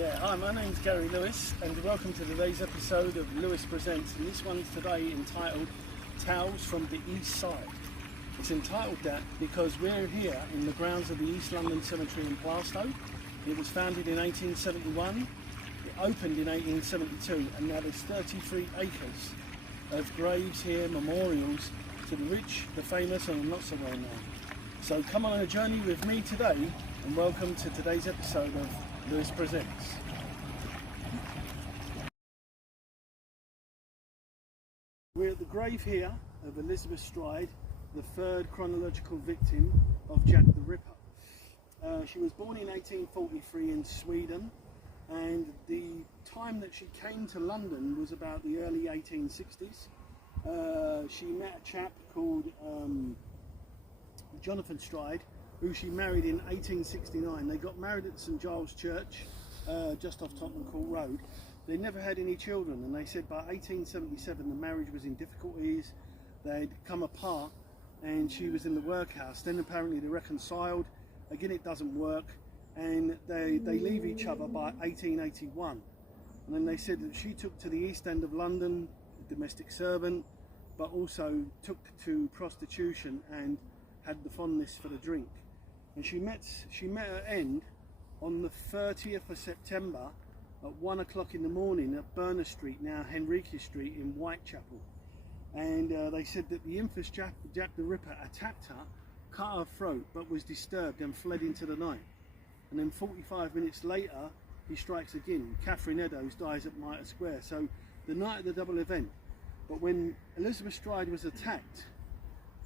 Yeah, hi, my name's Gary Lewis and welcome to today's episode of Lewis Presents, and this one's today entitled Tales from the East Side. It's entitled that because we're here in the grounds of the East London Cemetery in Plaistow. It was founded in 1871, it opened in 1872, and now there's 33 acres of graves here, memorials to the rich, the famous and the not so well known. So come on a journey with me today and welcome to today's episode of Lewis Presents. We're at the grave here of Elizabeth Stride, the third chronological victim of Jack the Ripper. She was born in 1843 in Sweden, and the time that she came to London was about the early 1860s. She met a chap called Jonathan Stride, who she married in 1869. They got married at St Giles Church, just off Tottenham Court Road. They never had any children, and they said by 1877 the marriage was in difficulties. They'd come apart, and she was in the workhouse. Then apparently they reconciled. Again, it doesn't work, and they leave each other by 1881. And then they said that she took to the East End of London, a domestic servant, but also took to prostitution and had the fondness for the drink. And she met her end on the 30th of September at 1 o'clock in the morning at Berner Street, now Henriques Street in Whitechapel. And they said that the infamous Jack the Ripper attacked her, cut her throat, but was disturbed and fled into the night. And then 45 minutes later, he strikes again. Catherine Eddowes dies at Mitre Square. So the night of the double event. But when Elizabeth Stride was attacked,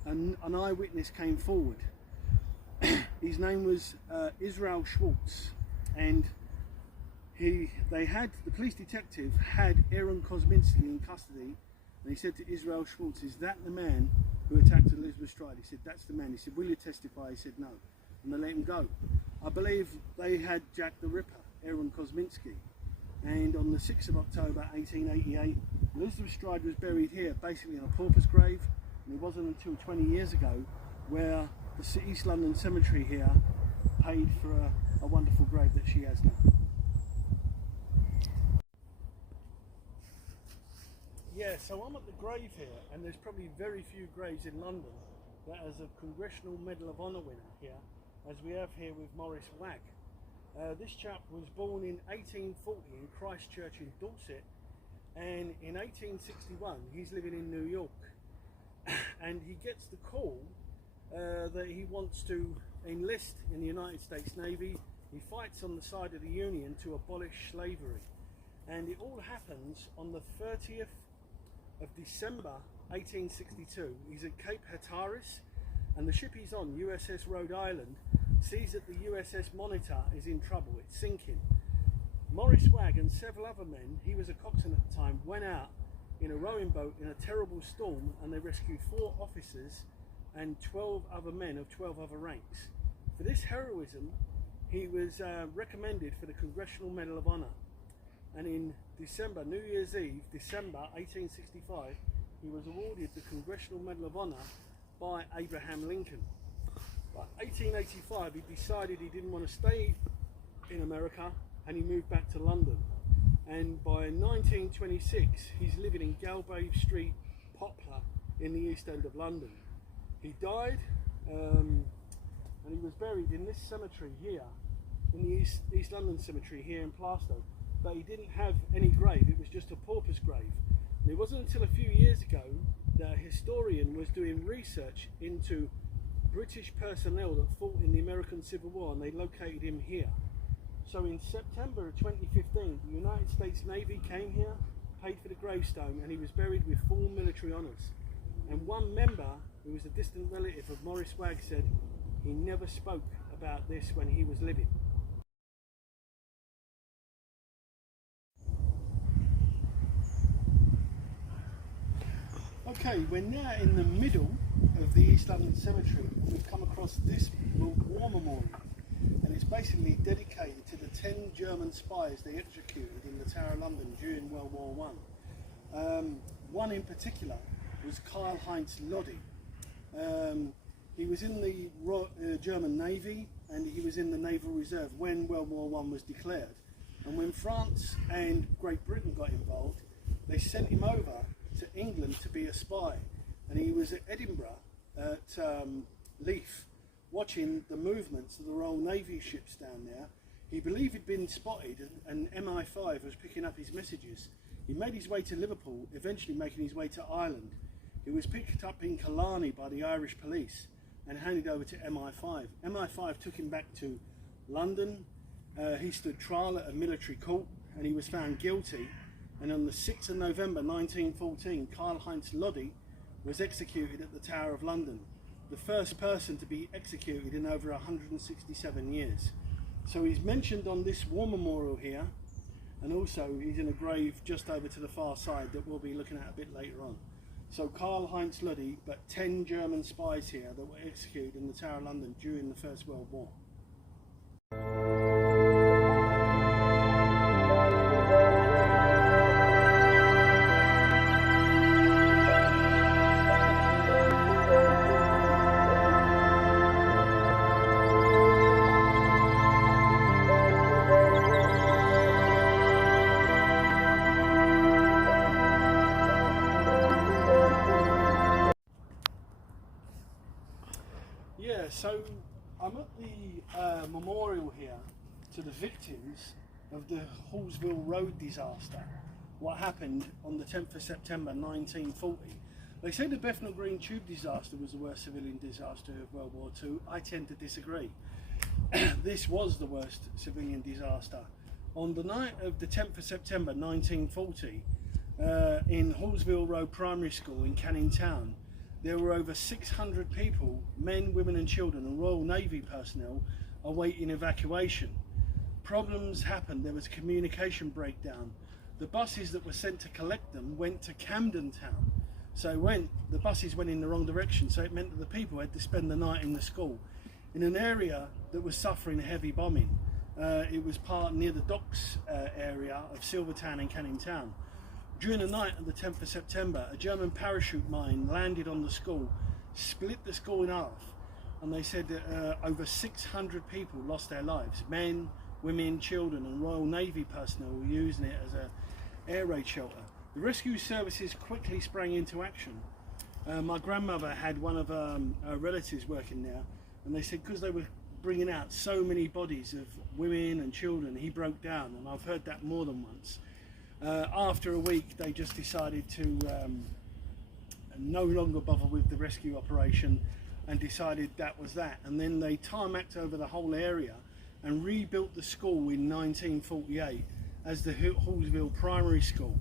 an eyewitness came forward. His name was Israel Schwartz, and the police detective had Aaron Kosminski in custody, and he said to Israel Schwartz, "Is that the man who attacked Elizabeth Stride?" He said, "That's the man." He said, "Will you testify?" He said, "No," and they let him go. I believe they had Jack the Ripper, Aaron Kosminski, and on the 6th of October 1888, Elizabeth Stride was buried here, basically in a pauper's grave. And it wasn't until 20 years ago where the East London Cemetery here paid for a wonderful grave that she has now. Yeah, so I'm at the grave here, and there's probably very few graves in London that has a Congressional Medal of Honor winner here, as we have here with Maurice Wagg. This chap was born in 1840 in Christchurch in Dorset, and in 1861 he's living in New York. And he gets the call that he wants to enlist in the United States Navy. He fights on the side of the Union to abolish slavery, and it all happens on the 30th of December 1862. He's at Cape Hatteras, and the ship he's on, USS Rhode Island, sees that the USS Monitor is in trouble, it's sinking. Maurice Wagg and several other men, he was a coxswain at the time, went out in a rowing boat in a terrible storm, and they rescued 4 officers and 12 other men of 12 other ranks. For this heroism, he was recommended for the Congressional Medal of Honor. And in December, New Year's Eve, December 1865, he was awarded the Congressional Medal of Honor by Abraham Lincoln. By 1885, he decided he didn't want to stay in America, and he moved back to London. And by 1926 he's living in Galbraith Street, Poplar, in the East End of London. He died and he was buried in this cemetery here, in the East London Cemetery here in Plaistow, but he didn't have any grave, it was just a pauper's grave. And it wasn't until a few years ago that a historian was doing research into British personnel that fought in the American Civil War, and they located him here. So in September of 2015, the United States Navy came here, paid for the gravestone, and he was buried with full military honours. And one member, who was a distant relative of Maurice Wagg, said he never spoke about this when he was living. Okay, we're now in the middle of the East London Cemetery. We've come across this war memorial, and it's basically dedicated to the 10 German spies they executed in the Tower of London during World War I. One in particular was Karl-Heinz Lodi. He was in the German Navy, and he was in the Naval Reserve when World War I was declared. And when France and Great Britain got involved, they sent him over to England to be a spy. And he was at Edinburgh at Leith, watching the movements of the Royal Navy ships down there. He believed he'd been spotted, and MI5 was picking up his messages. He made his way to Liverpool, eventually making his way to Ireland. He was picked up in Killarney by the Irish police and handed over to MI5. MI5 took him back to London. He stood trial at a military court and he was found guilty. And on the 6th of November 1914, Karl-Heinz Lodi was executed at the Tower of London, the first person to be executed in over 167 years. So he's mentioned on this war memorial here, and also he's in a grave just over to the far side that we'll be looking at a bit later on. So Karl-Heinz Lodi, but 10 German spies here that were executed in the Tower of London during the First World War. Yeah, so I'm at the memorial here to the victims of the Hallsville Road disaster, what happened on the 10th of September 1940. They say the Bethnal Green tube disaster was the worst civilian disaster of World War II. I tend to disagree. This was the worst civilian disaster. On the night of the 10th of September 1940, in Hallsville Road Primary School in Canning Town, there were over 600 people, men, women and children, and Royal Navy personnel awaiting evacuation. Problems happened. There was a communication breakdown. The buses that were sent to collect them went to Camden Town. So the buses went in the wrong direction, so it meant that the people had to spend the night in the school in an area that was suffering heavy bombing. It was part near the docks area of Silvertown in Canning Town. During the night of the 10th of September, a German parachute mine landed on the school, split the school in half, and they said that over 600 people lost their lives. Men, women, children and Royal Navy personnel were using it as an air raid shelter. The rescue services quickly sprang into action. My grandmother had one of her relatives working there, and they said because they were bringing out so many bodies of women and children, he broke down, and I've heard that more than once. After a week, they just decided to no longer bother with the rescue operation and decided that was that. And then they tarmacked over the whole area and rebuilt the school in 1948 as the Hallsville Primary School.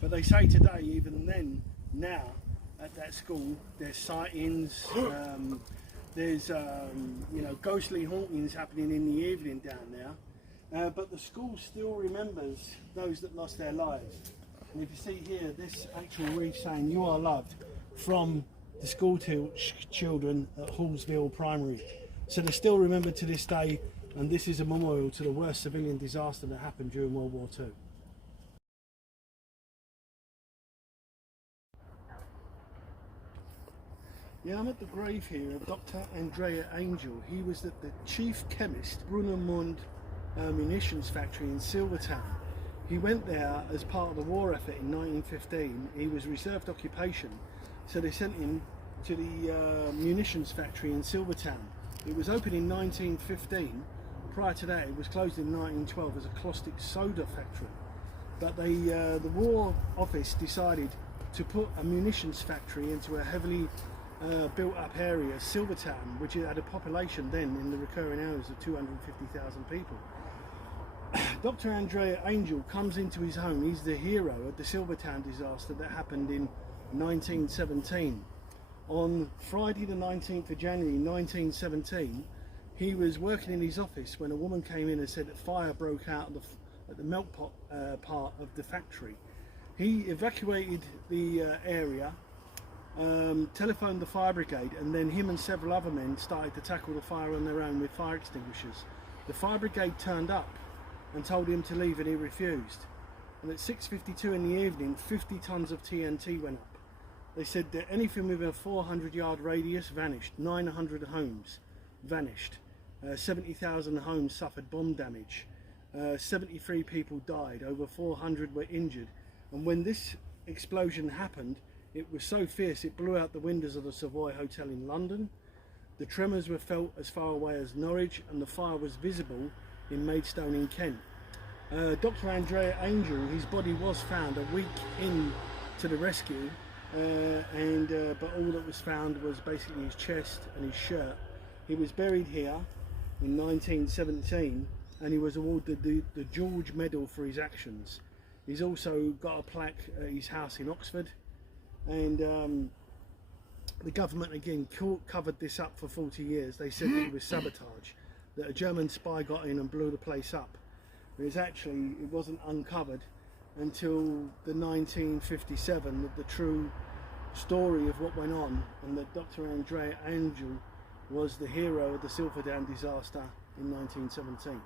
But they say today, even then, now, at that school, there's sightings, there's you know, ghostly hauntings happening in the evening down there. But the school still remembers those that lost their lives. And if you see here, this actual wreath saying, "You are loved," from the school children at Hallsville Primary. So they're still remembered to this day, and this is a memorial to the worst civilian disaster that happened during World War II. Yeah, I'm at the grave here of Dr. Andrea Angel. He was the chief chemist, Brunnermund munitions factory in Silvertown. He went there as part of the war effort in 1915. He was reserved occupation, so they sent him to the munitions factory in Silvertown. It was opened in 1915. Prior to that, it was closed in 1912 as a caustic soda factory. But the War Office decided to put a munitions factory into a heavily built up area, Silvertown, which had a population then in the recurring areas of 250,000 people. Dr. Andrea Angel comes into his home. He's the hero of the Silvertown disaster that happened in 1917. On Friday the 19th of January 1917, he was working in his office when a woman came in and said that fire broke out at the melt pot part of the factory. He evacuated the area, telephoned the fire brigade, and then him and several other men started to tackle the fire on their own with fire extinguishers. The fire brigade turned up and told him to leave, and he refused. And at 6:52 in the evening, 50 tons of TNT went up. They said that anything within a 400-yard radius vanished. 900 homes vanished. 70,000 homes suffered bomb damage. 73 people died, over 400 were injured, and when this explosion happened, it was so fierce it blew out the windows of the Savoy Hotel in London. The tremors were felt as far away as Norwich, and the fire was visible in Maidstone in Kent. Dr. Andrea Angel, his body was found a week into the rescue, but all that was found was basically his chest and his shirt. He was buried here in 1917, and he was awarded the George Medal for his actions. He's also got a plaque at his house in Oxford, and the government again covered this up for 40 years. They said that it was sabotage, that a German spy got in and blew the place up. Whereas actually it wasn't uncovered until the 1957 that the true story of what went on, and that Dr. Andrea Angel was the hero of the Silverdam disaster in 1917.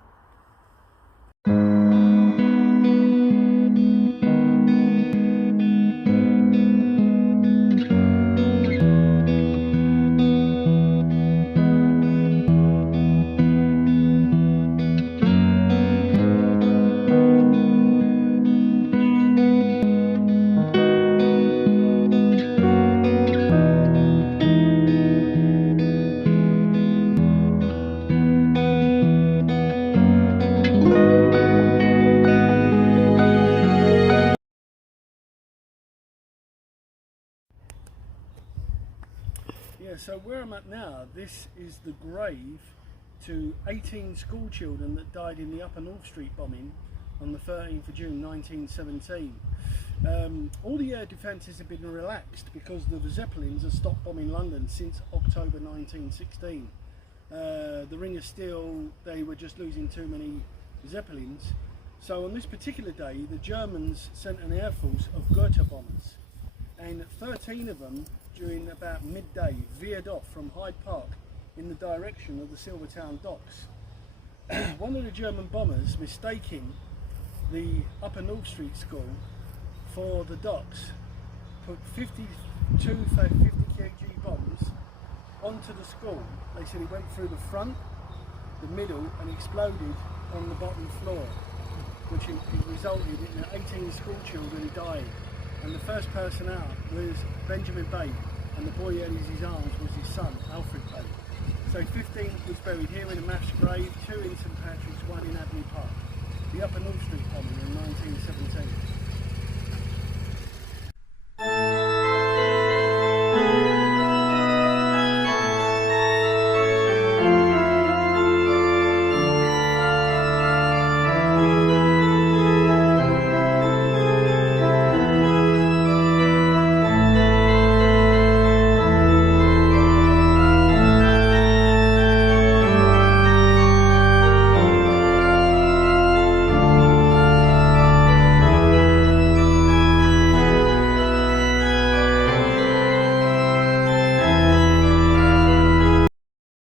Yeah, so where I'm at now, this is the grave to 18 school children that died in the Upper North Street bombing on the 13th of June 1917. All the air defences have been relaxed because the Zeppelins have stopped bombing London since October 1916. The Ring of Steel, they were just losing too many Zeppelins. So on this particular day, the Germans sent an air force of Goethe bombers, and 13 of them during about midday veered off from Hyde Park in the direction of the Silvertown docks. One of the German bombers, mistaking the Upper North Street school for the docks, put 52 50 kg bombs onto the school. They said it went through the front, the middle, and exploded on the bottom floor, which it resulted in 18 school children dying. And the first person out was Benjamin Bay, and the boy in his arms was his son, Alfred Bay. So 15 was buried here in a mass grave, 2 in St Patrick's, 1 in Avenue Park. The Upper North Street bombing in 1917.